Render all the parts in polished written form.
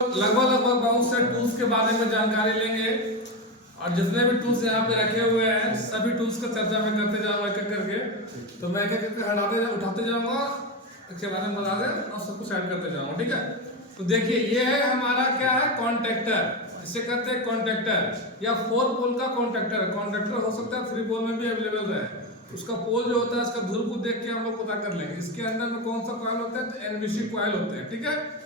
लगभग बहुत से टूल्स के बारे में जानकारी लेंगे और जितने भी टूल्स यहाँ पे रखे हुए हैं सभी टूल्स का चर्चा मैं करते जाऊंगा एक एक करके। तो मैं एक एक करके उठाते जाऊंगा, इसके बारे में बता दें और सब कुछ ऐड करते जाऊंगा, ठीक है। तो देखिए ये है हमारा क्या है, कॉन्ट्रैक्टर, इसे कहते हैं कॉन्ट्रैक्टर या 4 पोल का कॉन्ट्रैक्टर। कॉन्ट्रैक्टर हो सकता है 3 पोल में भी अवेलेबल रहे। उसका पोल जो होता है उसका ध्रुव को देख के हम लोग पता कर लेंगे इसके अंदर में कौन सा कॉइल होता है, तो एनबीसी कॉइल होते हैं, ठीक है।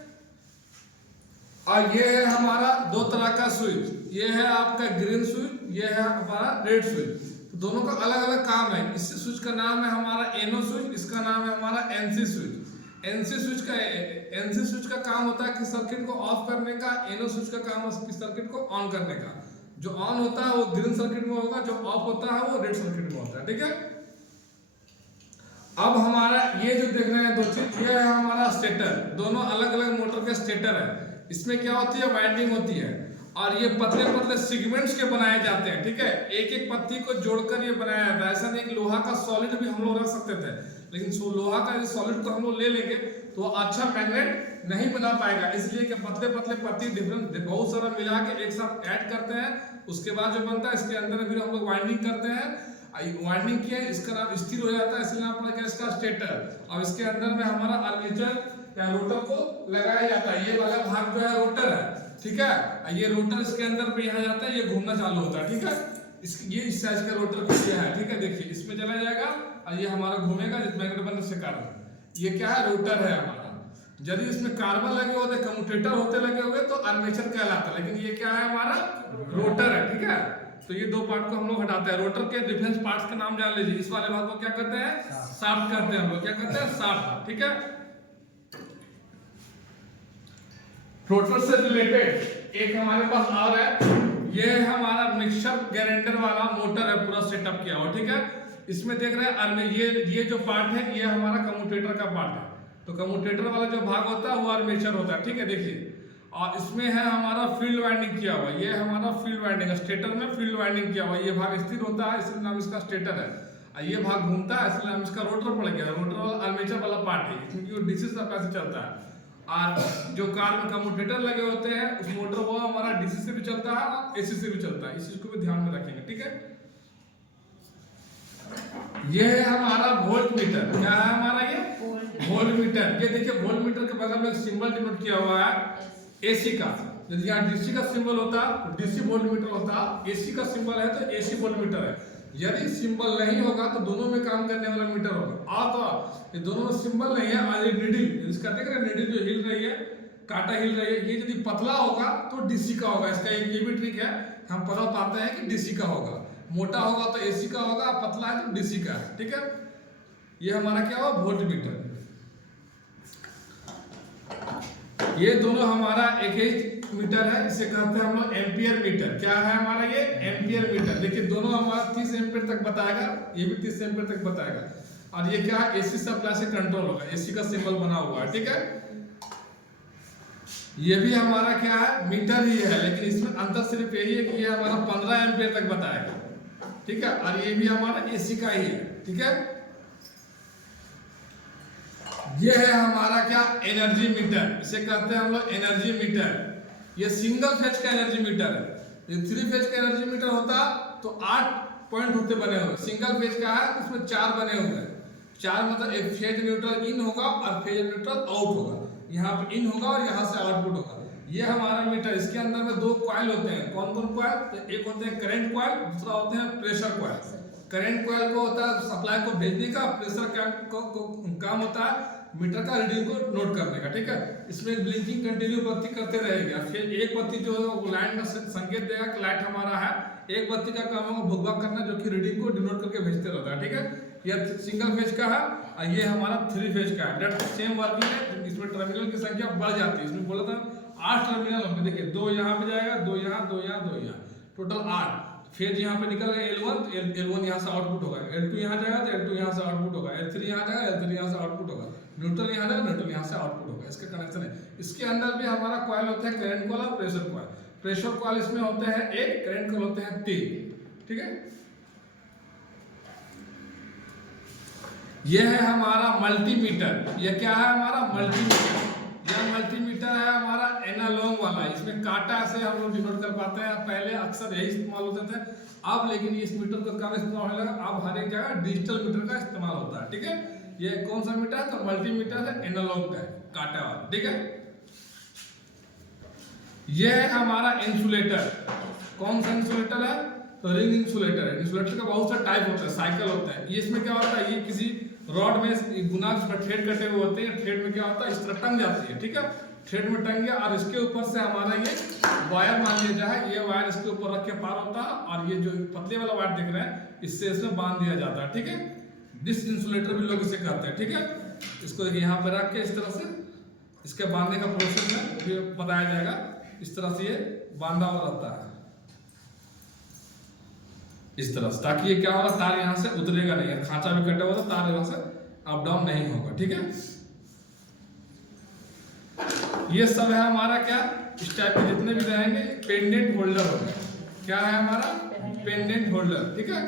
और ये है हमारा 2 तरह का स्विच, ये है आपका ग्रीन स्विच, ये है हमारा रेड स्विच। तो दोनों का अलग अलग काम है। इस स्विच का नाम है हमारा एनो स्विच, इसका नाम है हमारा एनसी स्विच। एनसी स्विच का काम होता है कि सर्किट को ऑफ करने का, एनो स्विच का काम है कि सर्किट को ऑन करने का। जो ऑन होता है वो ग्रीन सर्किट में होगा, जो ऑफ होता है वो रेड सर्किट में होता है, ठीक है। अब हमारा ये जो देख रहे हैं दो चीज, ये है हमारा स्टेटर, दोनों अलग अलग मोटर के स्टेटर है। इसमें क्या होती है, वाइंडिंग होती है और ये पतले पतले सेगमेंट्स के बनाए जाते हैं, ठीक है। एक एक पत्ती को जोड़कर ये बनाया जाता है। ऐसा नहीं कि लोहा का सॉलिड भी हम लोग रख सकते थे, लेकिन लोहा का सॉलिड को हम लोग ले लेंगे तो अच्छा मैग्नेट नहीं बना पाएगा, इसलिए कि पतले पतले पत्ती डिफरेंट बहुत सारा मिला के एक साथ ऐड करते हैं। उसके बाद जो बनता है इसके अंदर फिर हम लोग वाइंडिंग करते हैं। वाइंडिंग किया, इसका नाम स्थिर हो जाता है, इसलिए नाम पड़ा इसका स्टेटर। और इसके अंदर में हमारा आर्मेचर या रोटर को लगाया जाता है। ये वाला भाग जो है रोटर है, ठीक है। ये रोटर इसके अंदर पे यहाँ जाता है, ये घूमना चालू होता है, ठीक है। ये इस साइज का रोटर किया है, ठीक है। देखिए इसमें चला जाएगा और ये हमारा घूमेगा मैग्नेट बनने से कारण। ये क्या है, रोटर है हमारा। यदि इसमें कार्बन लगे होते, कम्यूटेटर होते लगे हुए तो आर्मेचर कहलाता, लेकिन ये क्या है हमारा रोटर है, ठीक है। तो ये 2 पार्ट को हम लोग हटाते हैं। रोटर के डिफरेंस पार्ट्स का नाम जान लीजिए। इस वाले भाग को क्या कहते हैं, शाफ्ट कहते हैं हम लोग, क्या कहते हैं, शाफ्ट, ठीक है। रोटर से रिलेटेड एक हमारे पास और है, ये हमारा मिक्सर ग्राइंडर वाला मोटर है, पूरा सेटअप किया हुआ, ठीक है। इसमें देख रहे हैं ये जो पार्ट है ये हमारा कम्यूटेटर का पार्ट है। तो कम्यूटेटर वाला जो भाग होता है वो आर्मेचर होता है, ठीक है। देखिए और इसमें है हमारा फील्ड वाइंडिंग किया हुआ, ये हमारा फील्ड वाइंडिंग, स्टेटर में फील्ड वाइंडिंग किया हुआ। ये भाग स्थिर होता है इसलिए नाम इसका स्टेटर है, और ये भाग घूमता है इसलिए नाम इसका रोटर पड़ गया। रोटर वाला आर्मेचर वाला पार्ट है, क्योंकि वो डीसी सप्लाई से चलता है। और जो कार में कम्यूटेटर लगे होते हैं उस मोटर वो हमारा डीसी से भी चलता है और एसी से भी चलता है, इस चीज को भी ध्यान में रखेंगे, ठीक है। ये है हमारा वोल्ट मीटर, क्या है हमारा ये वोल्ट मीटर। ये देखिए वोल्ट मीटर के बगल में सिंबल डिनोट किया हुआ है एसी का। यदि यहाँ डीसी का सिंबल होता तो डीसी वोल्ट मीटर होता, एसी का सिंबल है तो एसी वोल्ट मीटर है। यदि सिंबल नहीं होगा तो दोनों में काम करने वाला मीटर होगा। तो ये दोनों में सिंबल नहीं है और ये नीडल, इसका देख रहे नीडल जो हिल रही है, कांटा हिल रही है, ये यदि पतला होगा तो डीसी का होगा। इसका एक ये भी ट्रिक है, हम पता पाते हैं कि डीसी का होगा। मोटा होगा तो एसी का होगा, पतला है तो डीसी का है, ठीक है। ये हमारा क्या हुआ, वोल्ट मीटर। ये दोनों हमारा एक ही मीटर है, इसे कहते हैं हम लोग एम्पियर मीटर। क्या है हमारा ये एम्पियर मीटर। देखिए दोनों हमारा 30 एम्पियर तक बताएगा, ये भी 30 एम्पियर तक बताएगा। और ये क्या है, एसी सप्लाई से कंट्रोल होगा, एसी का सिंबल बना हुआ है, ठीक है। ये भी हमारा क्या है, मीटर ही है, लेकिन इसमें अंतर सिर्फ यही है कि ये हमारा 15 एम्पियर तक बताएगा, ठीक है। और ये भी हमारा एसी का ही है, ठीक है। ये है हमारा क्या, एनर्जी मीटर, इसे कहते हैं हम लोग एनर्जी मीटर। ये सिंगल फेज का एनर्जी मीटर है। ये 3 फेज का एनर्जी मीटर होता तो 8 पॉइंट होते बने हुए। सिंगल फेज का है उसमें 4 बने हुए हैं। 4 मतलब एक फेज न्यूट्रल इन होगा और फेज न्यूट्रल आउट होगा। यहाँ पे इन होगा और यहाँ से आउटपुट होगा। ये हमारा मीटर, इसके अंदर में 2 कॉइल होते हैं। कौन कौन कॉइल, तो एक होते हैं करंट कॉइल, दूसरा होते हैं प्रेशर कॉइल। करंट कॉइल को होता है सप्लाई को भेजने का, प्रेशर को काम होता है मीटर का रीडिंग को नोट करने का, ठीक है। इसमें एक ब्लिंकिंग कंटिन्यू बत्ती करते रहेगा। फिर एक बत्ती जो है वो लाइट में संकेत देगा कि लाइट हमारा है। एक बत्ती का काम होगा भुगभग करना, जो कि रीडिंग को डिनोट करके भेजते रहता है, ठीक है। यह सिंगल फेज का है और ये हमारा 3 फेज का है। डेट सेम वर्किंग है, इसमें टर्मिनल की संख्या बढ़ जाती है। इसमें बोला था 8 टर्मिनल होंगे। देखिए 2 यहाँ पे जाएगा, 2 यहाँ, 2 यहाँ, 2 यहाँ, टोटल 8। फिर यहाँ पे निकल गया L1, L1 यहाँ से आउटपुट होगा। L2 यहाँ जाएगा तो L2 यहाँ से आउटपुट होगा। L3 यहाँ जाएगा, L3 यहाँ से आउटपुट होगा। न्यूट्रल यहाँ जाएगा, न्यूट्रल यहाँ से आउटपुट होगा। इसका कनेक्शन है। इसके अंदर भी हमारा कॉइल होता है करंट कॉइल और प्रेशर कॉइल। प्रेशर कॉइल इसमें होते हैं 1, करंट कॉइल होते हैं 3, ठीक है। ये है हमारा मल्टीमीटर। ये क्या है हमारा मल्टीमीटर। यह मल्टीमीटर मीटर है हमारा एनालॉग वाला, इसमें कांटा से हम लोग डिनोट कर पाते हैं। पहले अक्सर यही इस्तेमाल होते थे, अब लेकिन इस मीटर का कम इस्तेमाल होने लगा। अब हर एक जगह डिजिटल मीटर का इस्तेमाल होता है। ठीक है, ये कौन सा मीटर है? तो मल्टीमीटर है, एनालॉग का है, कांटा वाला। ठीक है, ये है हमारा इंसुलेटर। कौन सा इंसुलेटर है? तो रिंग इंसुलेटर है। इंसुलेटर का बहुत सा टाइप होता है, साइकिल होता है। ये इसमें क्या होता है, ये किसी रॉड में गुना थ्रेड कटे हुए होते हैं। थ्रेड में क्या होता है, इस तरह टंग जाती है। ठीक है, थ्रेड में टंग गया और इसके ऊपर से हमारा ये वायर मान लिया जाए, ये वायर इसके ऊपर रख के पार होता है और ये जो पतले वाला वायर दिख रहा है इससे इसमें बांध दिया जाता है। ठीक है, डिस्क इंसुलेटर भी लोग इसे कहते हैं। ठीक है, इसको देखिए यहाँ पे रख के इस तरह से इसके बांधने का प्रोसेस है वो भी बताया जाएगा। इस तरह से ये बांधा हुआ रहता है इस तरह से, ताकि ये क्या होगा, तार यहाँ से उतरेगा नहीं है। खांचा भी कटा हुआ तो तार यहाँ से अप डाउन नहीं होगा। ठीक है, ये सब है हमारा क्या, इस टाइप के जितने भी रहेंगे पेंडेंट होल्डर होगा। क्या है हमारा? Pendant holder. ठीक है,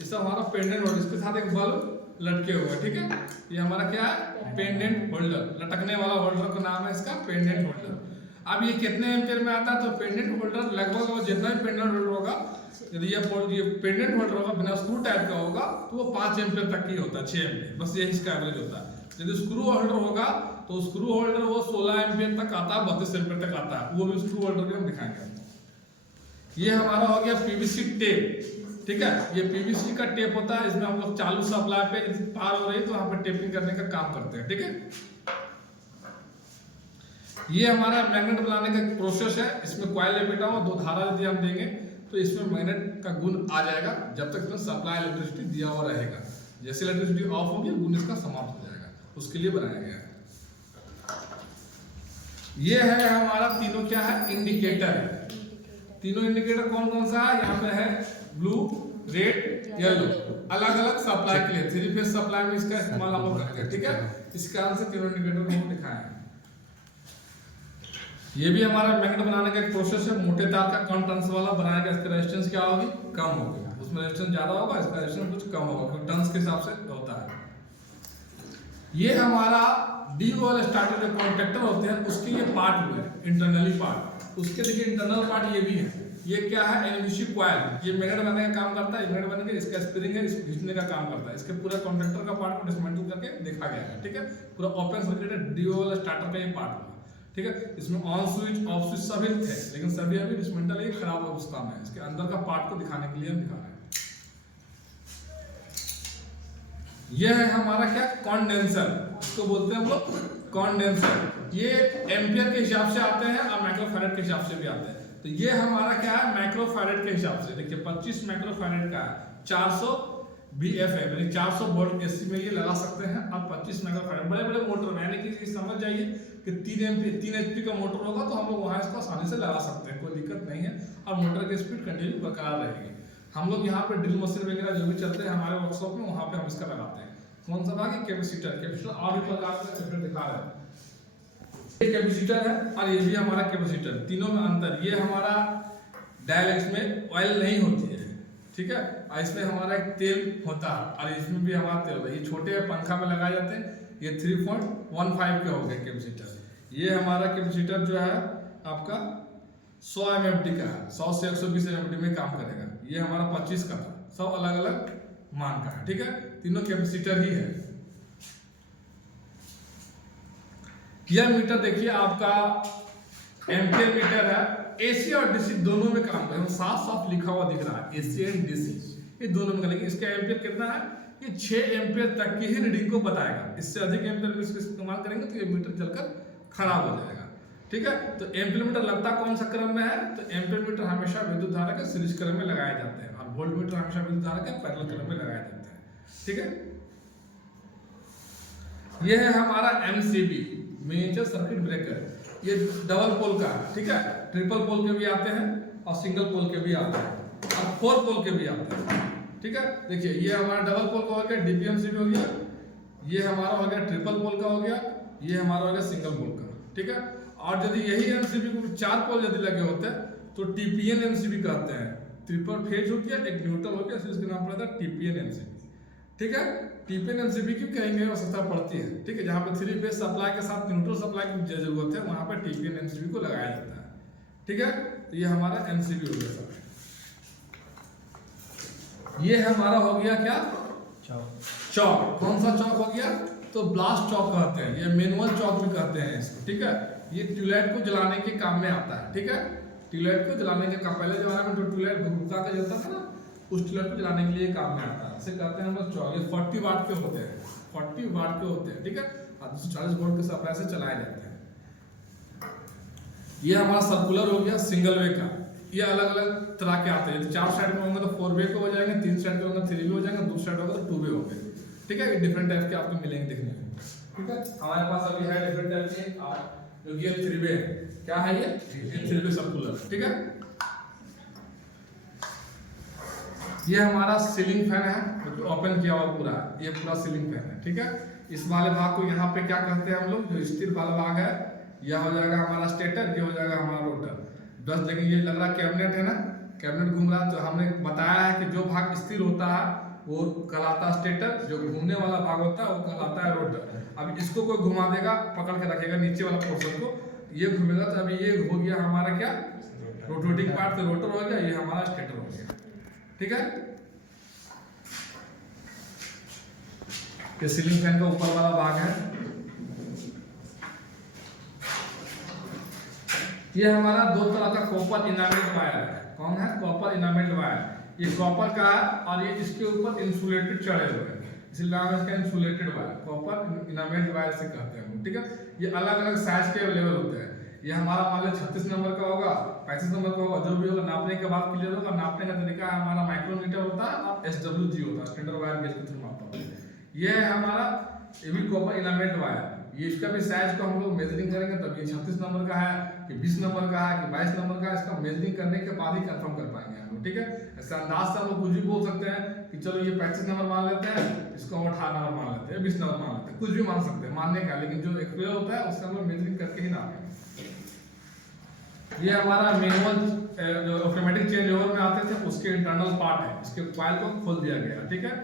ये सब हमारा पेंडेंट होल्डर, इसके साथ एक बल्ब लटके हुए। ठीक है, ये हमारा क्या है? पेंडेंट होल्डर, लटकने वाला होल्डर का नाम है इसका पेंडेंट होल्डर। अब ये कितने एम्पियर में आता है? तो पेंडेंट होल्डर लगभग जितना भी पेंडेंट होल्डर होगा, यदि ये पेंडेंट होल्डर होगा बिना स्क्रू टाइप का होगा तो वो 5 एम्पियर तक ही होता है, 6 एम्पियर, बस यही इसका एवरेज होता है। यदि स्क्रू होल्डर होगा तो स्क्रू होल्डर वो 16 एम्पियर तक आता है, 32 एम्पियर तक आता है। वो भी स्क्रू होल्डर भी हम दिखाएंगे। ये हमारा हो गया पीवीसी टेप। ठीक है, ये पीवीसी का टेप होता है, इसमें हम लोग चालू सप्लाई पे पार हो रही है तो वहां पर टेपिंग करने का काम करते हैं। ठीक है, ये हमारा मैग्नेट बनाने का प्रोसेस है। इसमें कॉइल लपेटा हुआ, 2 धारा यदि हम देंगे तो इसमें मैग्नेट का गुण आ जाएगा जब तक इसमें सप्लाई इलेक्ट्रिसिटी दिया हुआ रहेगा। जैसे इलेक्ट्रिसिटी ऑफ होगी गुण इसका समाप्त हो जाएगा, उसके लिए बनाया गया है। ये है हमारा तीनों क्या है, इंडिकेटर है। तीनों इंडिकेटर कौन कौन सा है? यहाँ पे है ब्लू, रेड, येलो, अलग अलग सप्लाई के लिए। 3 फेज सप्लाई में इसका इस्तेमाल हम लोग करते हैं। ठीक है, इस कारण से तीनों इंडिकेटर हम दिखाए हैं। ये भी हमारा मैग्नेट बनाने का एक प्रोसेस है। मोटे तार का कम टर्न्स वाला बनाएगा, इसका रेजिस्टेंस क्या होगी, कम होगी। उसमें रेजिस्टेंस ज्यादा होगा, इसका रेजिस्टेंस कुछ कम होगा, क्योंकि टर्न्स के हिसाब से होता है। ये हमारा DOL स्टार्टर जो कॉन्टैक्टर होते हैं उसके ये पार्ट हुए, इंटरनली पार्ट। उसके देखिए इंटरनल पार्ट ये भी है। ये क्या है, एनवीसी कॉइल। ये मैग्नेट बनाने का काम करता है। मैग्नेट बनने के इसका स्प्रिंग है, इसको खींचने का काम करता है। इसके पूरा कॉन्टैक्टर का पार्ट को डिसमेंटल करके देखा गया है। ठीक है, पूरा ओपन सर्किटेड DOL स्टार्टर का ये पार्ट हुआ। ठीक है, इसमें ऑन स्विच ऑफ स्विच सभी थे, लेकिन सभी अभी डिसमेंटल ही खराब अवस्था में है। इसके अंदर का पार्ट को दिखाने के लिए हम दिखा रहे हैं। यह है हमारा क्या, कंडेंसर। इसको बोलते हैं हम लोग कंडेंसर। ये एम्पियर के हिसाब से आते हैं और माइक्रोफैराड के हिसाब से भी आते हैं। तो ये हमारा क्या है, माइक्रोफैराड के हिसाब से। देखिए 25 माइक्रोफैराड का है, 400 VF है, यानी 400 वोल्ट AC में ये लगा सकते हैं। अब 25 मेगाफैराड बड़े बड़े मोटर में, यानी कि समझ जाइए कि 3 HP का मोटर होगा तो हम लोग वहां इसको आसानी से लगा सकते हैं, कोई दिक्कत नहीं है। और मोटर की स्पीड कंटिन्यू बरकरार रहेगी। हम लोग यहाँ पे ड्रिल मशीन वगैरह जो भी चलते हैं हमारे वर्कशॉप में, वहां पे हम इसका लगाते हैं। कौन सा भाग है, कैपेसिटर। कैपेसिटर और भी प्रकार से दिखा रहे हैं। ये कैपेसिटर है और ये भी हमारा कैपेसिटर। तीनों में अंतर, ये हमारा डायलेक्स में ऑयल नहीं होती है। ठीक है, और इसमें हमारा एक तेल होता है और इसमें भी हमारा तेल होता है। ये छोटे पंखा में लगाए जाते हैं। ये 3.15 के हो गए कैपेसिटर। ये हमारा कैपेसिटर जो है आपका 100 MFD का है, 100 से 120 MFD में काम करेगा। ये हमारा 25 का था, सब अलग अलग मान का है। ठीक है, तीनों कैपेसिटर ही है। यह मीटर देखिए आपका एम्पियर मीटर है। AC और DC दोनों में काम करेगा, साफ साफ लिखा हुआ दिख रहा है AC एंड DC, ये दोनों में करेंगे। इसका एम्पियर कितना है, ये 6 एम्पियर तक की ही रीडिंग को बताएगा। इससे अधिक एम्पियर में इसको इस्तेमाल करेंगे तो ये मीटर जलकर खराब हो जाएगा। ठीक है, तो एम्पियर मीटर लगता कौन सा क्रम में है, तो एम्पियर मीटर हमेशा विद्युत धारा के सीरीज क्रम में लगाए जाते हैं और वोल्ट मीटर हमेशा विद्युत धारा के पैरेलल क्रम में लगाए जाते हैं। ठीक है, यह है हमारा MCB, मिनिएचर सर्किट ब्रेकर। ये डबल पोल का है। ठीक है, ट्रिपल पोल के भी आते हैं और सिंगल पोल के भी आते हैं और 4 पोल के भी आते हैं। ठीक है, देखिए ये हमारा डबल पोल का हो गया, DPMCB हो गया। ये हमारा हो गया ट्रिपल पोल का हो गया। ये हमारा हो गया सिंगल पोल का। ठीक है, और यदि यही MCB को 4 पोल यदि लगे होते हैं तो TPN MCB कहते हैं। ट्रिपल फेज हो गया, एक न्यूट्रल हो गया, इसका नाम पड़ा था TPN MCB। ठीक है, टीपीएन एमसीबी क्यों कहेंगे, आवश्यकता पड़ती है, ठीक है। जहाँ पे 3 फेज सप्लाई के साथ न्यूट्रल सप्लाई की जरूरत है वहाँ पर टीपीएन एमसीबी को लगाया जाता है, ठीक है। तो ये हमारा एमसीबी हो गया सर। ये हमारा हो गया क्या, चौक। कौन सा चौक हो गया, तो ब्लास्ट चौक कहते हैं, ये मैनुअल चौक भी कहते हैं इसको, ठीक है। ये ट्यूबलाइट को जलाने के काम में आता है, ठीक है। ट्यूबलाइट को जलाने के काम, पहले जमाने में जो ट्यूबलाइट भुका के जलता था ना, उस ट्यूबलाइट को जलाने के लिए काम में आता है, इसे कहते हैं हम लोग चौक। ये 40 वाट के होते हैं, 40 वाट के होते हैं, ठीक है। और 240 वोल्ट के सप्लाई से चलाए जाते हैं। ये हमारा सर्कुलर हो गया, सिंगल वे का। ये अलग अलग तरह के आते हैं, 4 साइड में होंगे तो 4 वे के हो जाएंगे, 3 साइड के होंगे 3 वे हो जाएंगे, 2 साइड होगा तो 2 वे होंगे, ठीक है। डिफरेंट टाइप के आपको मिलेंगे देखने को, ठीक है। हमारे पास अभी है डिफरेंट टाइप के, जो कि 3 वे है। क्या है ये 3 वे सर्कुलर, ठीक है। ये हमारा सीलिंग फैन है, तो ओपन किया हुआ पूरा, ये पूरा सीलिंग फैन है, ठीक है। इस वाले भाग को यहाँ पे क्या कहते हैं हम लोग, जो स्थिर वाला भाग है, यह हो जाएगा हमारा स्टेटर, ये हो जाएगा हमारा रोटर। बस लेकिन ये लग रहा कैबिनेट है ना, कैबिनेट घूम रहा है, तो हमने बताया है कि जो भाग स्थिर होता है वो कहलाता है स्टेटर, जो घूमने वाला भाग होता है वो कहलाता है रोटर। अब इसको कोई घुमा देगा, पकड़ के रखेगा नीचे वाला पोर्शन को, ये घूमेगा, तो अभी ये हो गया हमारा क्या, रोटेटिंग पार्ट, तो रोटर हो गया, ये हमारा स्टेटर हो गया, ठीक है। ये सीलिंग फैन का ऊपर वाला भाग है। ये हमारा 2 तरह का कॉपर इनामेल्ड वायर है। कौन है, कॉपर इनामेल्ड वायर। ये कॉपर का है और ये इसके ऊपर इंसुलेटेड चढ़े हुए हैं, इसलिए नाम है इसका इंसुलेटेड वायर, कॉपर इनामेल्ड वायर से कहते हैं, ठीक है। ये अलग अलग साइज के अवेलेबल होते हैं। ये हमारा मान लो 36 नंबर का होगा, 35 नंबर का होगा, जो भी होगा नापने के बाद क्लियर होगा। नापने का तरीका हमारा माइक्रोमीटर होता है और SWG होता है, स्टैंडर्ड वायर गेज के थ्रू मापता है। ये है हमारा, ये भी कॉपर इनामेल्ड वायर। ये इसका भी साइज को हम लोग मेजरिंग करेंगे, तब ये 36 नंबर का है कि 20 नंबर का है कि 22 नंबर का है, इसका मेजरिंग करने के बाद ही कंफर्म कर पाएंगे हम लोग, ठीक है। ऐसा अंदाज से हम लोग कुछ भी बोल सकते हैं कि चलो ये 35 नंबर मान लेते हैं, इसको हम 18 नंबर मान लेते हैं, 20 नंबर मान लेते हैं, कुछ भी मान सकते हैं मानने का, लेकिन जो एक्चुअल होता है उससे हम लोग मेजरिंग करके ही नापेंगे। ये हमारा मैनुअल जो ऑटोमेटिक चेंज ओवर में आते थे उसके इंटरनल पार्ट है, इसके कॉइल को खोल दिया गया, ठीक है।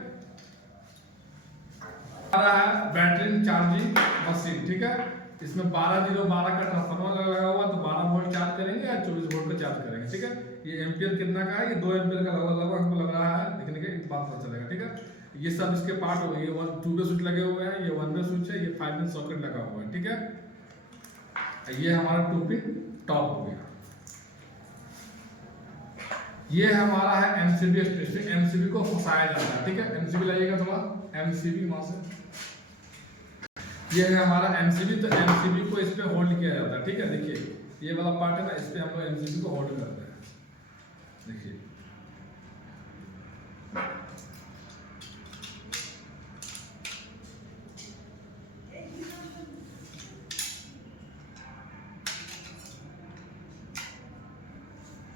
है बैटरी चार्जिंग मशीन, ठीक है। इसमें 12-0-12 का ट्रांसफार्मर लगा हुआ, तो 12 वोल्ट चार्ज करेंगे या 24 वोल्ट का चार्ज करेंगे, ठीक है। ये एम्पियर कितना का है, ये 2 एम्पियर का लगभग हमको लग रहा है, देखने के बात पता चलेगा, ठीक है। ये सब इसके पार्ट हो गए, ये 2 वे स्विच लगे हुए हैं, ये 1 वे स्विच है, ये 5 पिन सॉकेट लगा हुआ है, ठीक है। ये हमारा 2 पिन टॉप हो गया। ये हमारा है एमसीबी स्टेशन, एमसीबी को फंसाया जाता है, ठीक है। एमसीबी लाइएगा थोड़ा, एमसीबी वहां से, ये है हमारा एमसीबी। तो एमसीबी को इस पे होल्ड किया जाता है, ठीक है। देखिए ये वाला पार्ट है ना, इस पे हम लोग एमसीबी को होल्ड करते हैं, देखिए।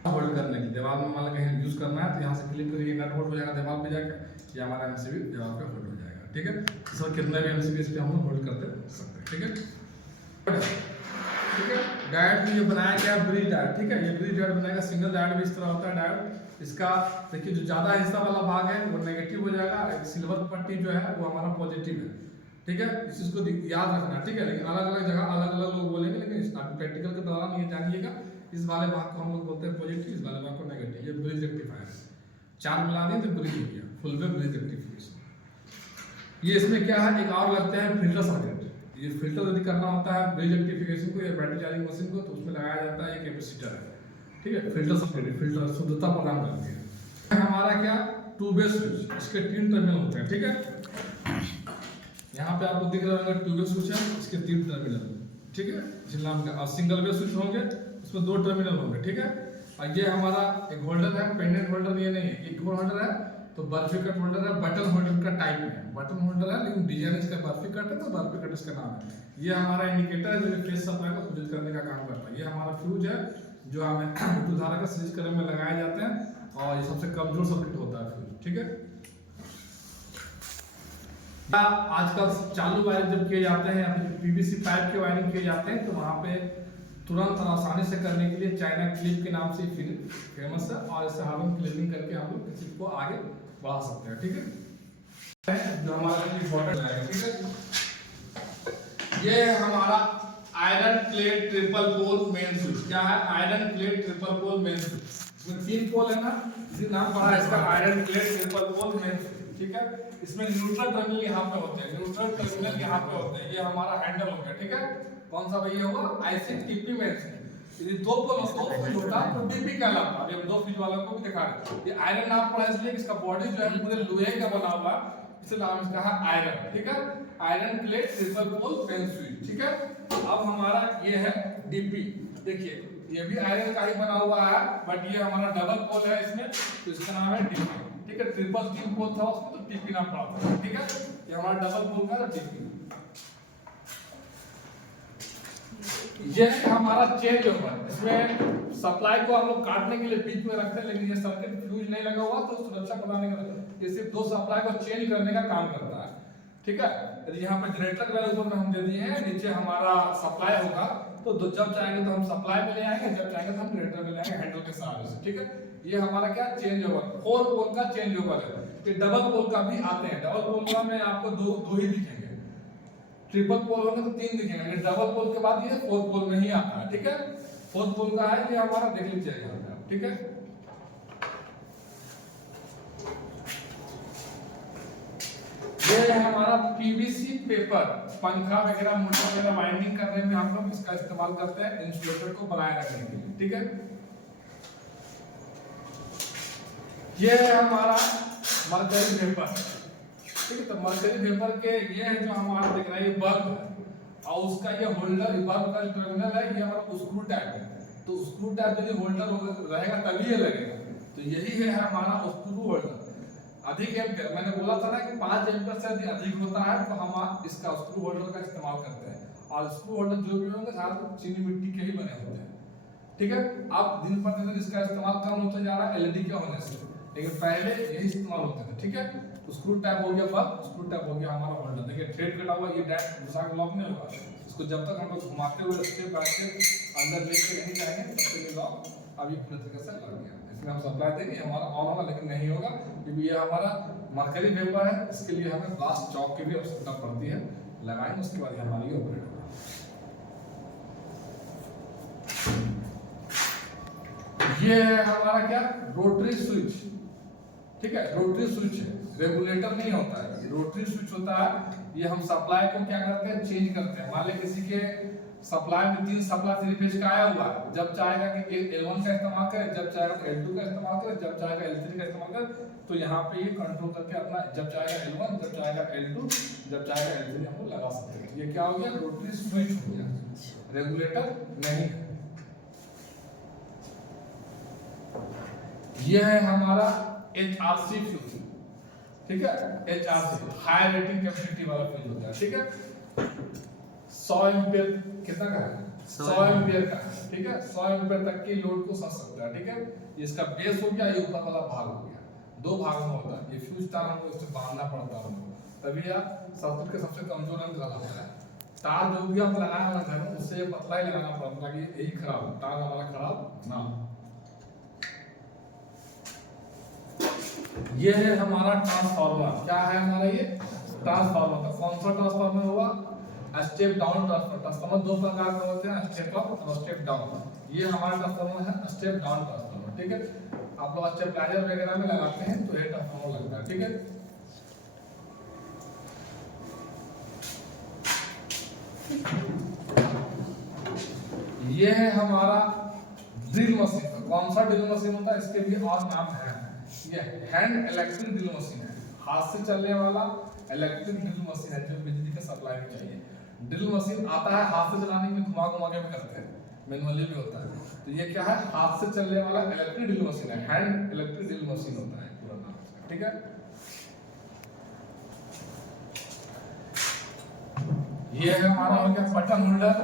होल्ड करने की, दीवार में मान लो कहीं यूज करना है तो यहाँ से क्लिक करिए, नट होल्ड हो जाएगा दीवार पे जाके, ये हमारा एमसीबी दीवार पे होल्ड हो जाएगा, ठीक है। सर कितने भी एमसीबी इस पे हम लोग होल्ड करते सकते हैं, ठीक है, ठीक है। डायोड भी ये बनाया गया ब्रिज डायोड, ठीक है। ये ब्रिज डायोड बनाएगा, सिंगल डायोड भी इस तरह होता है डायोड। इसका देखिए जो ज्यादा हिस्सा वाला भाग है वो नेगेटिव हो जाएगा, सिल्वर पट्टी जो है वो हमारा पॉजिटिव है, ठीक है। इस चीज को याद रखना, ठीक है। लेकिन अलग अलग जगह अलग अलग लोग बोलेंगे, लेकिन प्रैक्टिकल के दौरान ये जानिएगा, इस वाले भाग को हम लोग बोलते हैं पॉजिटिव, इस वाले भाग को नेगेटिव। ये ब्रिज रेक्टिफायर है, 4 मिला दें तो ब्रिज हो गया, फुल वे ब्रिज रेक्टिफिकेशन। ये इसमें क्या है, एक और लगता है फिल्टर सर्किट। ये फिल्टर यदि करना होता है ब्रिज रेक्टिफिकेशन को या बैटरी चार्जिंग मशीन को, तो उसमें लगाया जाता है, ये कैपेसिटर है, ठीक है। फिल्टर सर्किट, फिल्टर शुद्धता प्रदान करती है। हमारा क्या 2 वे स्विच, इसके 3 टर्मिनल होते हैं, ठीक है। यहाँ पे आपको दिख रहा होगा 2 वे स्विच है, इसके 3 टर्मिनल, ठीक है। इसी नाम का सिंगल वे स्विच होंगे, उसमें 2 टर्मिनल होंगे, ठीक है। और ये हमारा एक होल्डर है, पेंडेंट होल्डर ये नहीं है, एक होल्डर है, तो बर्फी कट होल्डर है, बटन होल्डर का टाइप है, बटन होल्डर है, लेकिन डिजाइन इसका बर्फी कट है, तो बर्फी कट इसका नाम है। ये हमारा इंडिकेटर है जो फेज सप्लाई को सूचित करने का काम करता है। ये हमारा फ्यूज है जो हमें विद्युत धारा का सृजित करने में लगाए जाते हैं, और ये सबसे कमजोर सर्किट होता है फ्यूज, ठीक है। आजकल चालू वायरिंग जब किए जाते हैं या फिर पीवीसी पाइप के वायरिंग किए जाते हैं, तो वहाँ पे तुरंत आसानी से करने के लिए चाइना क्लिप के नाम से फेमस है, और इसे हार्डन क्लीनिंग करके हम लोग किसी को आगे बढ़ा सकते हैं, ठीक है। जो हमारा इम्पोर्टेंट है, ठीक है। ये है हमारा iron plate triple pole main switch. क्या है? Iron plate triple pole main switch. इसमें 3 पोल है ना, इसी नाम पड़ा है इसका iron plate triple pole main switch, ठीक है। इसमें न्यूट्रल टर्मिनल यहाँ पे होते हैं, न्यूट्रल टर्मिनल यहाँ पे होते हैं। ये हमारा हैंडल हो गया, ठीक है। कौन सा भैया हुआ? IC/TP main switch. यदि 2 पोल हो, 2 स्विच होता तो DP कहलाता। अभी हम 2 स्विच वाला को भी दिखा रहे हैं। ये आयरन नाम पड़ा है इसलिए इसका बॉडी जो है पूरे लोहे का बना हुआ है, इसलिए नाम इसका है आयरन, ठीक है। Iron plate triple pole main switch, ठीक है। अब हमारा ये है DP। देखिए ये भी आयरन का ही बना हुआ है, बट ये हमारा डबल पोल है इसमें, तो इसका नाम है DP, ठीक है। ट्रिपल 3 पोल था उसमें तो TP नाम पड़ा था, ठीक है। ये हमारा डबल पोल का है DP। ये है हमारा चेंज ओवर। इसमें सप्लाई को हम लोग काटने के लिए बीच में रखते हैं, लेकिन ये सर्किट फ्यूज नहीं लगा हुआ तो सुरक्षा बनाने का ये सिर्फ 2 सप्लाई को चेंज करने का काम करता है, ठीक है। यदि यहाँ पे जनरेटर का ऊपर में हम दे दिए हैं, नीचे हमारा सप्लाई होगा, तो जब चाहेंगे तो हम सप्लाई में ले आएंगे, जब चाहेंगे तो हम जनरेटर में ले आएंगे हैंडल के सहारे से, ठीक है। ये हमारा क्या चेंज ओवर, 4 पोल का चेंज ओवर है। ये डबल पोल का भी आते हैं। डबल पोल का में आपको दो ही दिखेंगे, ट्रिपल पोल होंगे तो 3 दिखेंगे। डबल पोल के बाद ये 4 पोल में ही आता है, ठीक है। 4 पोल का है, ये हमारा देख लीजिएगा, ठीक है। ये है हमारा PVC पेपर, पंखा वगैरह मोटर वगैरह वाइंडिंग करने में हम लोग इसका इस्तेमाल करते हैं, इंसुलेटर को बनाए रखने के लिए, ठीक है। ये है हमारा मरकरी पेपर, ठीक है। तो मरकरी पेपर के ये है जो हमारा दिख रहा है, ये बल्ब है और उसका ये होल्डर, बल्ब का जो टर्मिनल है ये हमारा स्क्रू टाइप है। तो स्क्रू टाइप यदि होल्डर रहेगा तभी ये लगेगा, तो यही है हमारा स्क्रू होल्डर। अधिक एम्पियर, मैंने बोला था ना कि 5 एम्पियर से यदि अधिक होता है तो हम इसका स्क्रू होल्डर का इस्तेमाल करते हैं। और स्क्रू होल्डर जो भी होंगे सारे चीनी मिट्टी के ही बने होते हैं, ठीक है। अब दिन प्रतिदिन इसका इस्तेमाल कम होता जा रहा है LED के होने से, लेकिन पहले यही इस्तेमाल होते थे, ठीक है। स्क्रू टाइप हो गया बल्ब, स्क्रू टाइप हो गया हमारा होल्डर। देखिए थ्रेड कटा हुआ, ये डायरेक्ट दूसरा लॉक नहीं होगा, इसको जब तक हम लोग घुमाते हुए स्टेप बाय स्टेप अंदर लेके नहीं जाएंगे तब तक ये लॉक अभी पूरी तरीके से लग गया। इसमें हम सप्लाई देंगे हमारा ऑन होगा, लेकिन नहीं होगा क्योंकि ये हमारा मरकरी पेपर है। इसके लिए हमें ग्लास चौक की भी आवश्यकता पड़ती है, लगाएंगे उसके बाद हमारी ऑपरेट होगा। ये है हमारा क्या रोटरी स्विच, ठीक है। रोटरी स्विच है, रेगुलेटर नहीं होता है, रोटरी स्विच होता है। ये हम सप्लाई को क्या करते हैं, चेंज करते हैं। मान लें किसी के सप्लाई में 3 सप्लाई 3 फेज का आया हुआ, जब चाहेगा कि L1 का इस्तेमाल करे, जब चाहेगा L2 का इस्तेमाल करे, जब चाहेगा L3 का इस्तेमाल करे, तो यहाँ पे ये कंट्रोल करके अपना जब चाहेगा L1, जब चाहेगा L2, जब चाहेगा L3 हम लोग लगा सकते हैं। ये क्या हो गया, रोटरी स्विच हो गया, रेगुलेटर नहीं है। ये है हमारा HRC फ्यूज, ठीक है। HRC हाई रेटिंग कैपेसिटी वाला फ्यूज होता है, ठीक है। 100 एम्पीयर कितना का है, 100 एम्पीयर का है, ठीक है। 100 एम्पीयर तक की लोड को सह सकता है, ठीक है। इसका बेस हो गया, ये ऊपर वाला भाग हो गया, 2 भाग में होता है। ये फ्यूज तार हमको इससे बांधना पड़ता है, तभी आप सर्किट के सबसे कमजोर अंग लगा होता है। तार जो भी आप लगाए हैं घर में उससे पतला ही लगाना पड़ता है, यही खराब तार हमारा खराब ना। ये है हमारा ट्रांसफार्मर। क्या है हमारा ये ट्रांसफार्मर? तो कौन सा ट्रांसफार्मर हुआ, स्टेप डाउन ट्रांसफार्मर। ट्रांसफार्मर 2 प्रकार के होते हैं, स्टेप अप और स्टेप डाउन। ये हमारा ट्रांसफार्मर है स्टेप डाउन ट्रांसफार्मर, ठीक है। आप लोग स्टेबलाइजर वगैरह में लगाते हैं तो ये ट्रांसफार्मर लगता है, ठीक है। ये है हमारा ड्रिल मशीन। कौन सा ड्रिल मशीन होता है, इसके भी और नाम है। ये हैंड इलेक्ट्रिक ड्रिल मशीन है, हाथ से चलने वाला इलेक्ट्रिक ड्रिल मशीन है जो बिजली का सप्लाई में चाहिए। ड्रिल मशीन आता है हाथ से चलाने में, घुमा घुमा के भी करते हैं, मैनुअली भी होता है। तो ये क्या है, हाथ से चलने वाला इलेक्ट्रिक ड्रिल मशीन है, हैंड इलेक्ट्रिक ड्रिल मशीन होता है पूरा नाम, ठीक है। ये है हमारा हो गया बटन होल्डर,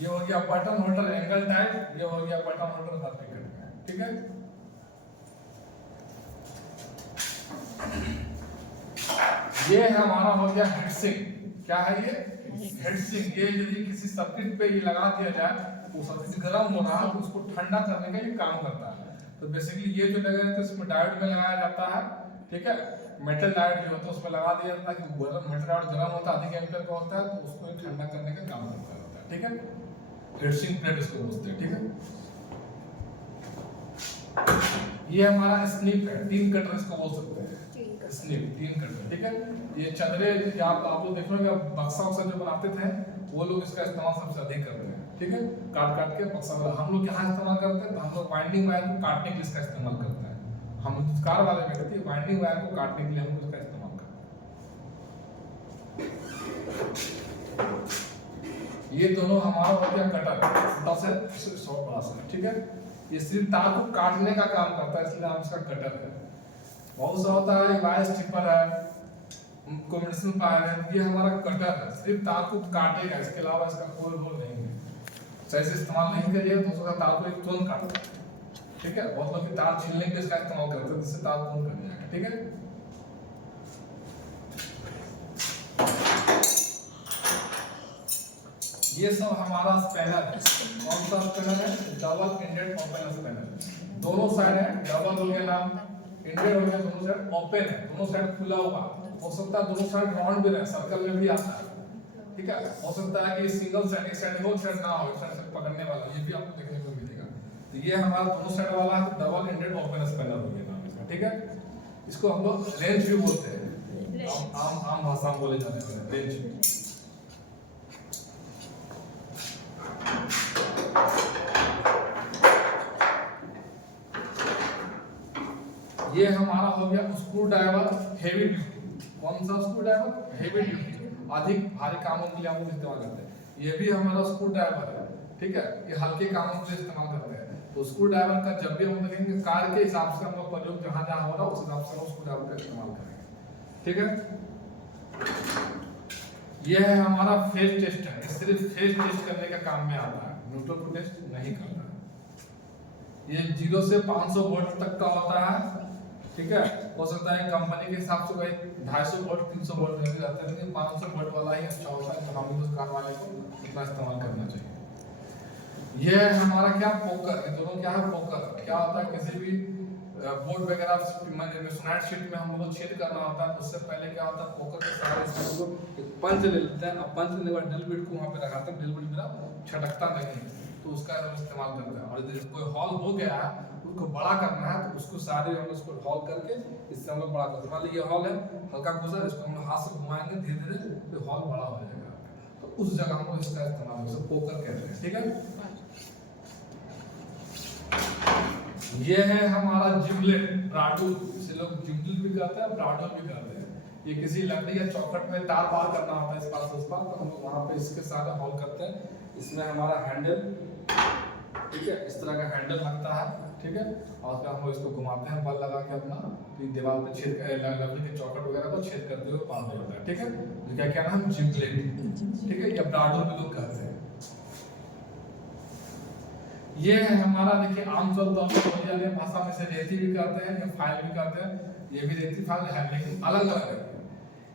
ये हो गया बटन होल्डर एंगल टाइप, ये हो गया बटन होल्डर वर्टिकल, ठीक है। ये हमारा हो गया हेडसिंक। क्या है ये, हेडसिंक। ये यदि किसी सर्किट पे ये लगा दिया जाए तो सर्किट गर्म हो रहा है तो उसको ठंडा करने का ये काम करता है। तो बेसिकली ये जो लगा रहता है इसमें डायोड में लगाया जाता है, ठीक है। मेटल डायोड जो होता है उसमें लगा दिया जाता है कि मेटल डायोड गर्म होता है, अधिक एम्पीयर का होता है, तो उसको ठंडा करने का काम करता है, ठीक है। हीटसिंक प्लेट इसको बोलते हैं, ठीक है। ये हमारा स्निप है, 3 कटर इसको बोल सकते हैं, स्निप 3 कटर, ठीक है। ये चदरे आप लोग देख लो बक्सा वक्सा जो बनाते थे वो लोग इसका इस्तेमाल सबसे अधिक करते हैं, ठीक है। काट काट के बक्सा वाला हम लोग यहाँ इस्तेमाल करते हैं, तो हम लोग वाइंडिंग वायर को काटने के लिए इसका इस्तेमाल करते हैं। हम कार वाले में कहते हैं वाइंडिंग वायर को काटने के लिए हम लोग इसका इस्तेमाल करते हैं। ये दोनों हमारा हो गया कटर, छोटा सा बड़ा सा, ठीक है। ये सिर्फ तार को काटने का काम करता है, इसलिए हम इसका कटर है। बहुत सा होता है वायर स्ट्रिपर है, कॉम्बिनेशन फायर है, ये हमारा कटर है, सिर्फ तार को काटेगा, इसके अलावा इसका कोई रोल नहीं है। सही से इस्तेमाल नहीं करिए तो उसका तार को एक तुरंत काट देगा, ठीक है। बहुत लोग तार छीलने के लिए इसका इस्तेमाल करते हैं, जिससे तार तुरंत कट जाएगा, ठीक है। ये सब हमारा स्पैनर है। कौन सा स्पैनर है? Double ended open spanner. दोनों साइड है, डबल हो गया नाम, एंडेड हो गया, दोनों साइड ओपन है, दोनों साइड खुला हुआ। हो सकता है दोनों साइड राउंड भी रहे, सर्कल में भी आता है, ठीक है। हो सकता है कि सिंगल साइड, एक साइड हो, साइड ना हो, एक साइड से पकड़ने वाला, ये भी आपको देखने को मिलेगा। तो ये हमारा दोनों साइड वाला है, डबल एंडेड ओपन स्पैनर हो गया नाम इसका, ठीक है। इसको हम लोग रेंच भी बोलते हैं, आम भाषा में बोले जाने वाले रेंच। ये हमारा हो गया स्क्रू ड्राइवर हेवी ड्यूटी। कौन सा स्क्रू ड्राइवर? हेवी ड्यूटी, अधिक भारी कामों के लिए हम लोग इस्तेमाल करते हैं। ये भी हमारा स्क्रू ड्राइवर है, ठीक है। ये हल्के कामों के लिए इस्तेमाल करते हैं। तो स्क्रू ड्राइवर का जब भी हम देखेंगे कार के हिसाब से हम लोग प्रयोग जहां जहां हो रहा है उस हिसाब से हम स्क्रू ड्राइवर का इस्तेमाल करेंगे, ठीक है। ये है हमारा फेज टेस्टर, सिर्फ फेज टेस्ट करने का काम में आता है, न्यूट्रल को टेस्ट नहीं करता। ये 0 से 500 वोल्ट तक का होता है, ठीक है। हो सकता है कंपनी के हिसाब से भाई 250 वोल्ट 300 वोल्ट में भी रहता है, लेकिन 500 वोल्ट वाला ही अच्छा होता है, तो हम उस कार वाले को उतना इस्तेमाल करना चाहिए। ये हमारा क्या पोकर, ये दोनों क्या है? पोकर क्या होता है? किसी भी बोर्ड वगैरह मेसोनाइट शीट में हम लोग छेद करना होता है, उससे पहले क्या होता है पोकर के सहारे से हम लोग एक पंच ले लेते हैं। अब पंच लेने के बाद ड्रिल बिट को वहां पे लगाते हैं, ड्रिल बिट मेरा छटकता नहीं, तो उसका हम इस्तेमाल करते हैं। और यदि कोई हॉल हो गया है उसको बड़ा करना है, तो उसको सारे हम उसको हॉल करके इससे हम लोग बड़ा करते हैं। मान लीजिए ये हॉल है, हल्का घुसा, इसको हम लोग हाथ से घुमाएंगे, धीरे धीरे तो हॉल बड़ा हो जाएगा, तो उस जगह हम लोग इसका इस्तेमाल करते हैं, पोकर कहते हैं, ठीक है। ये है हमारा जिबलेट, ब्राडू, इसे लोग जिबलेट भी कहते हैं, ब्राडू भी कहते हैं। ये किसी लकड़ी या चौखट में तार पार करना होता है इस पार से उस पार, तो हम लोग वहां पे इसके साथ हॉल करते हैं। इसमें हमारा हैंडल, ठीक है, इस तरह का हैंडल लगता है, ठीक है। और फिर हम लोग इसको घुमाते हैं बल लगा के अपना, फिर दीवार पे छेद लकड़ी के चौखट वगैरह को छेद करते हुए पार हो जाता है, ठीक है। इसका क्या नाम? जिबलेट, ठीक है, या ब्राडू भी लोग कहते हैं। ये है हमारा, देखिए आमतौर पर बोलियाली भाषा में से रेती भी कहते हैं या फाइल भी कहते हैं। ये भी रेती फाइल है, लेकिन अलग अलग है।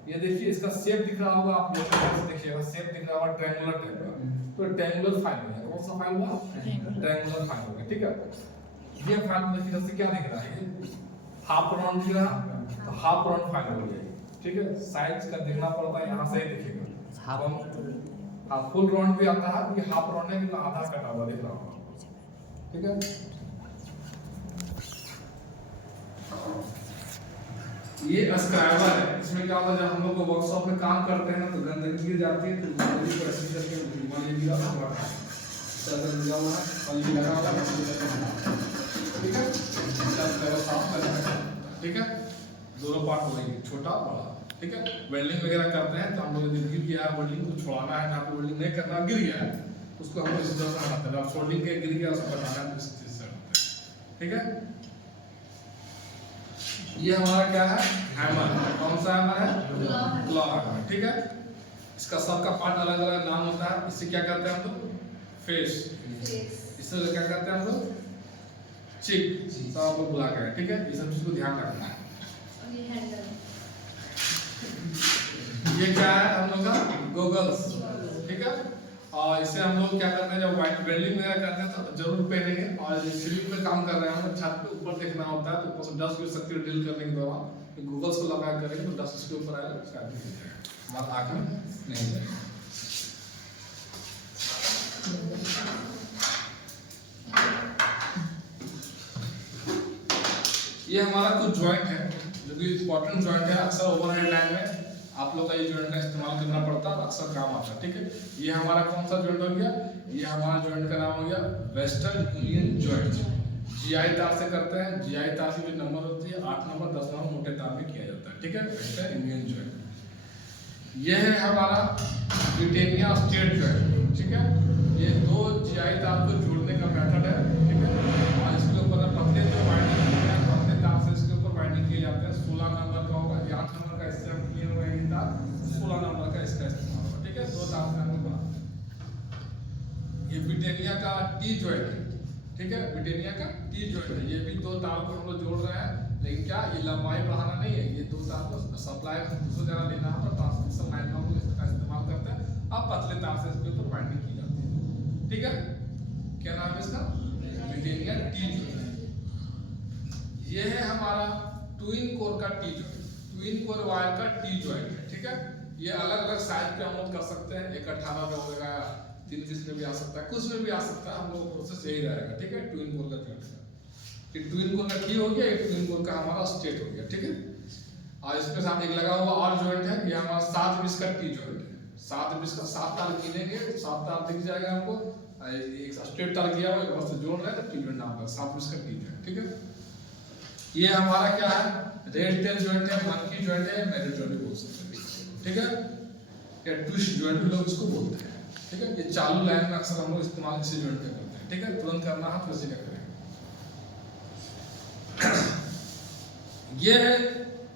ये देखिए इसका शेप दिख रहा होगा, आप देखिएगा शेप दिख रहा होगा ट्रायंगुलर टाइप का, तो ट्रायंगुलर फाइल है। कौन सा फाइल हुआ? ट्रायंगुलर फाइल हो गया, ठीक है। ये फाइल में देखिए जैसे क्या दिख रहा है, ये हाफ राउंड दिख रहा है, तो हाफ राउंड फाइल हो गया, ठीक है। साइज का देखना पड़ता है, यहाँ से ही दिखेगा। हाफ फुल राउंड भी आता है, ये हाफ राउंड है, आधा कटा हुआ दिख रहा होगा, ठीक है। ये स्क्राइबर है, इसमें क्या होता है जब हम लोग को वर्कशॉप में काम करते हैं ना, तो गंदगी गिर जाती है, तो गंदगी को ऐसे करके मान लीजिए लगा हुआ है, ठीक है। साफ करना, ठीक है। दोनों पार्ट हो गई, छोटा बड़ा, ठीक है। वेल्डिंग वगैरह करते हैं तो हम लोग यदि गिर गया है, वेल्डिंग को छुड़ाना है, जहाँ पे वेल्डिंग नहीं करना, गिर गया है, उसको हम लोग इस तरह से हटाते हैं। अब सोल्डिंग के गिर गया, उसको हटाना है, इस चीज से हटाते हैं, ठीक है। ये हमारा क्या है? हैमर। कौन सा हैमर है? क्लॉ हैमर, ठीक है। इसका सबका पार्ट अलग अलग नाम होता है। इसे क्या कहते हैं हम लोग? फेस। इसे क्या कहते हैं हम लोग? चिक। सब आप लोग बुला के, ठीक है। ये सब चीज को ध्यान रखना है। ये क्या है हम लोग का? गोगल्स, ठीक है। और इससे हम लोग क्या करते हैं, जब व्हाइट वेल्डिंग वगैरह करते हैं तो जरूर पहनेंगे। और सीलिंग पे काम कर रहे हैं हम, छत पे ऊपर देखना होता है, तो ऊपर से डस्ट गिर सकती है ड्रिल करने के दौरान, गूगल से लगा करेंगे तो 10 इसके ऊपर आएगा, शायद नहीं जाएगा, हमारा आँख में नहीं जाएगा। ये हमारा कुछ जॉइंट है जो कि इंपॉर्टेंट जॉइंट है, अक्सर ओवरहेड लाइन में आप लोग का ये जॉइंट का इस्तेमाल करना पड़ता है, अक्सर काम आता है, ठीक है। ये हमारा कौन सा जॉइंट हो गया, ये हमारा जॉइंट का नाम हो गया वेस्टर्न यूनियन जॉइंट। जीआई तार से करते हैं, जीआई तार की जो नंबर होती है 8 नंबर 10 नंबर मोटे तार में किया जाता है, ठीक है, वेस्टर्न यूनियन जॉइंट। ये है हमारा ब्रिटेनिया स्टेट जॉइंट, ठीक है। ये दो जीआई तार को जोड़ने का मेथड है, ठीक है, और इसके ऊपर पतले जो वाइंडिंग पतले तार से इसके ऊपर वाइंडिंग किए जाते हैं। 16 नंबर का होगा, 8 नंबर का इससे हम किए हुए हैं तार, 16 नंबर का इसका इस्तेमाल होगा, ठीक है। दो तार से हमने बना। ये ब्रिटेनिया का टी जॉइंट है, ठीक है, ब्रिटेनिया का टी जॉइंट है। ये भी दो तार को हम लोग जोड़ रहे हैं, लेकिन क्या ये लंबाई बढ़ाना नहीं है, ये दो तार को सप्लाई दूसरी जगह लेना है, तो ट्रांसमिशन लाइन में हम लोग इसका इस्तेमाल करते हैं। अब पतले तार से इसके ऊपर वाइंडिंग की जाती है, ठीक है। क्या नाम है इसका, ब्रिटेनिया टी जॉइंट। ये है हमारा ट्विन कोर का T joint, twin core wire का टी जॉइंट है, ठीक है। ये अलग अलग साइज पे हम लोग कर सकते हैं, एक 18 में होगा, 33 में भी आ सकता है, कुछ में भी आ सकता है, हम लोग प्रोसेस यही रहेगा, ठीक है। ट्विन कोर का जॉइंट है, कि ट्विन कोर का टी हो गया, एक ट्विन कोर का हमारा स्टेट हो गया, ठीक है। और इसके साथ एक लगा हुआ और जॉइंट है, ये हमारा 7 बीस का टी जॉइंट है। 7 बीस का 7 तार गिनेंगे, 7 तार दिख जाएगा हमको, एक स्ट्रेट तार किया हुआ एक से जोड़ रहे हैं, तो टी जॉइंट नाम का 7 बीस का टी जॉइंट, ठीक है। ये हमारा क्या है, रेड टेल जॉइंट है, मंकी जॉइंट है, मेरिट जॉइंट बोल सकते हैं, ठीक है, या ट्विस्ट जॉइंट भी लोग इसको बोलते हैं, ठीक है। ये चालू लाइन में अक्सर हम लोग इस्तेमाल इसी जॉइंट का करते हैं, ठीक है। तुरंत करना है तो इसी का करेंगे। ये है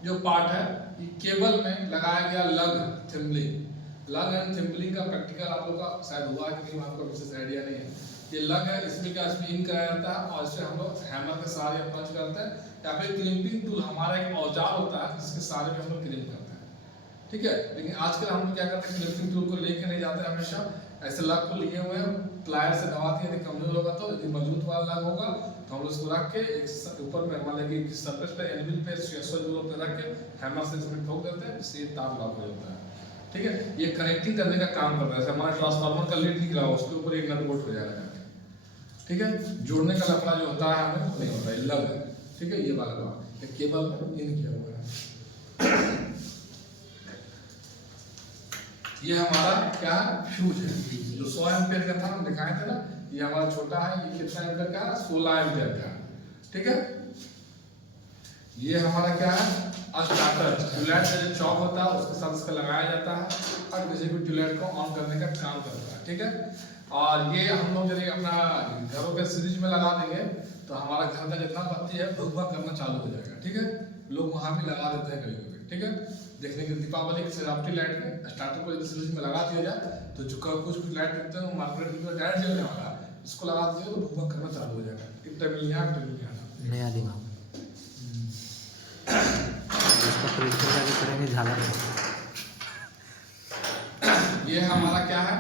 जो पार्ट है, ये केबल में लगाया गया लग थिम्बलिंग। लग एंड थिम्बलिंग का प्रैक्टिकल आप लोग का शायद हुआ है कि नहीं, आपको विशेष आइडिया नहीं है। ये लग है, इसमें क्या स्पिन कराया जाता है और इससे हम लोग हैमर के सहारे पंच करते हैं, या फिर क्रिम्पिंग टूल हमारा एक औजार होता है जिसके सहारे में हम लोग क्रिम्प करते हैं, ठीक है। लेकिन आजकल हम लोग क्या करते हैं, क्रिम्पिंग टूल को लेके नहीं जाते हमेशा, ऐसे लग को लिए हुए हैं, प्लायर से दबा दिए, यदि कमजोर होगा तो, यदि मजबूत वाला लग होगा तो हम लोग इसको रख के एक ऊपर में मान लें कि सरफेस पे एनविल पे स्वेसो पे रख के हैमर से इसमें ठोक देते हैं, इससे तार लॉक हो जाता है, ठीक है। ये कनेक्टिंग करने का काम करता है, जैसे हमारा ट्रांसफार्मर का लीड निकला हो उसके ऊपर एक नट बोल्ट हो जाएगा, ठीक है। जोड़ने का लफड़ा जो होता है हमें नहीं होता है, लग है, ठीक है। ये वाला केबल इन किया हुआ है। ये हमारा क्या है, फ्यूज है, जो 100 एम्पियर का था हम दिखाए थे ना, ये हमारा छोटा है, ये कितना एम्पियर का है, 16 एम्पियर का, ठीक है। ये हमारा क्या है, स्टार्टर, ट्यूबलाइट का जो चॉक होता है उसके साथ इसका लगाया जाता है और किसी भी ट्यूबलाइट को ऑन करने का काम करता है, ठीक है। और ये हम लोग यदि अपना घरों के सीरीज में लगा देंगे तो हमारा घर का जितना बत्ती है भुक-भुक करना चालू हो जाएगा, ठीक है। लोग वहाँ भी लगा देते हैं कभी-कभी, ठीक है। देखने के दीपावली की सेराफ्टी लाइट में स्टार्टर को यदि सीरीज में लगा दिया जाए तो जो कुछ लाइट होते हैं मार्केट में डायरेक्ट जलने वाला है, इसको लगा दीजिए तो भुक-भुक करना चालू हो जाएगा, नया दिमाग इसका प्रिंटर जाके करेंगे झालर। ये हमारा क्या है,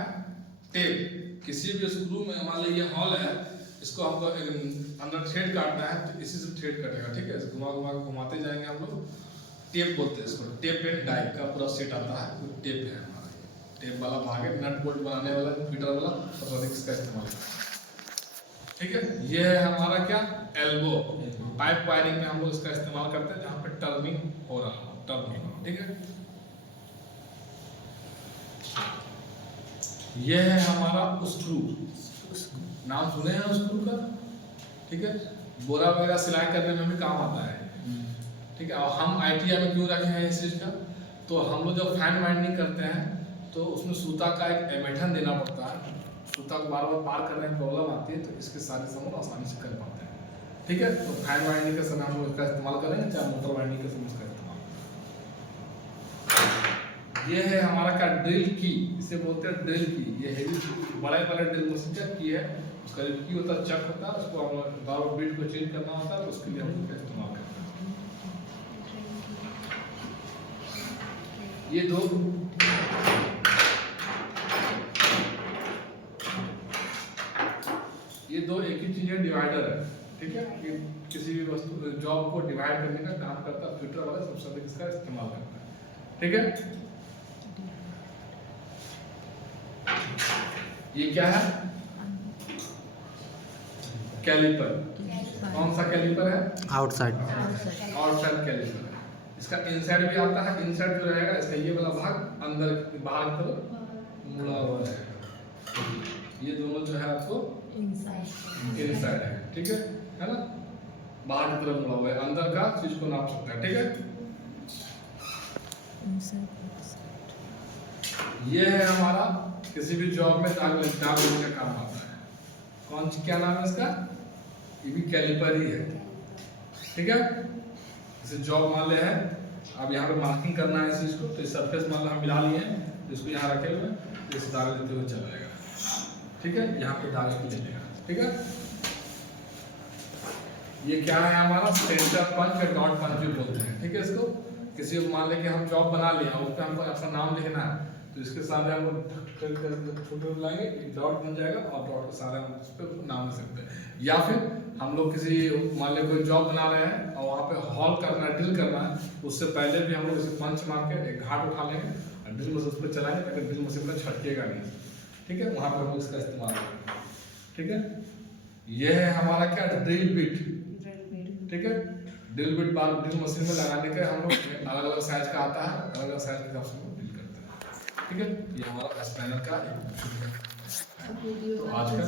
टेप। किसी भी स्क्रू में मान लीजिए ये हॉल है, इसको हमको अंदर थ्रेड काटना है तो इसी से थ्रेड कटेगा, ठीक है। घुमा घुमा के घुमाते जाएंगे हम लोग, टेप बोलते हैं इसको, टेप एंड डाई का पूरा सेट आता है, वो टेप है हमारा। टेप वाला भाग है, नट बोल्ट बनाने वाला, फीटर वाला, सब इसका इस्तेमाल करते हैं, ठीक है। ये है हमारा क्या, एल्बो। पाइप वायरिंग में हम लोग इसका इस्तेमाल करते हैं जहाँ पे टर्निंग हो रहा हो, टर्निंग, ठीक है। ये है हमारा स्क्रू, नाम सुने हैं स्क्रू का, ठीक है। बोरा वगैरह सिलाई करने में भी काम आता है, ठीक है। और हम ITI में क्यों रखे हैं इस चीज़ का, तो हम लोग जब फैन वाइंडिंग करते हैं तो उसमें सूता का एक एमेठन देना पड़ता है, सूता को बार बार पार करने में प्रॉब्लम आती है, तो इसके सारे हम लोग आसानी से कर पाते हैं, ठीक है। तो फैन वाइंडिंग के समय हम लोग इसका इस्तेमाल करेंगे, चाहे मोटर वाइंडिंग के समय इसका इस्तेमाल। ये है हमारा क्या, ड्रिल की, इसे बोलते हैं ड्रिल की। ये हेवी बड़े बड़े ड्रिल मशीन का की है, उसका जो की होता है चक होता है, उसको हम बार बार बीट को चेंज करना होता है, तो उसके लिए हम इसका इस्तेमाल करते हैं। ये दो एक ही चीज है, डिवाइडर है, ठीक है, ये किसी भी वस्तु जॉब को डिवाइड करने का काम करता है, फिल्टर वाला सबसे अधिक इसका इस्तेमाल करता है। ठीक है, ये क्या है? कैलिपर। कौन सा कैलिपर है? आउटसाइड आउटसाइड कैलिपर है। इसका इनसाइड भी आता है। इनसाइड जो रहेगा इसका ये वाला भाग अंदर बाहर की तरफ मुड़ा हुआ रहेगा। ये दोनों जो है आपको इनसाइड है। ठीक है ना, बाहर की तरफ मुड़ा हुआ है, अंदर का चीज को नाप सकता है। ठीक है, ये है हमारा किसी भी जॉब में दाग लगने का काम आता है। कौन सी, क्या नाम है इसका? ये भी कैलिपर ही है। ठीक है, जैसे जॉब मान ले है, अब यहाँ पे मार्किंग करना है इस चीज को, तो इस सरफेस मान लो हम मिला लिए हैं, तो इसको यहाँ रखे हुए तो इस दाग लेते हुए चला जाएगा। ठीक है, यहाँ पे दाग ले लेगा। ठीक है, ये क्या है हमारा? सेंटर पंच या डॉट पंच भी बोलते हैं। ठीक है, इसको किसी को मान ले कि हम जॉब बना लिया, उस पर हमको अपना नाम लिखना है, तो इसके सामने हम छोटे लाएंगे, डॉट बन जाएगा और डॉट के सारे हम उस पर नाम लिख सकते हैं। या फिर हम लोग किसी मान ले कोई जॉब बना रहे हैं और वहाँ पे हॉल करना है, ड्रिल करना है, उससे पहले भी हम लोग इसे पंच मार के एक घाट उठा लेंगे और ड्रिल मशीन उस पर चलाएंगे ताकि ड्रिल मशीन में छटकेगा नहीं। ठीक है, वहाँ पर हम इसका इस्तेमाल करेंगे। ठीक है, यह है हमारा क्या? Drill bit. ठीक है, ड्रिल बिट बार ड्रिल मशीन में लगाने के हम लोग अलग अलग साइज का आता है, अलग अलग साइज के हिसाब से ड्रिल करते हैं। ठीक है, ये हमारा स्पैनर का तो आज का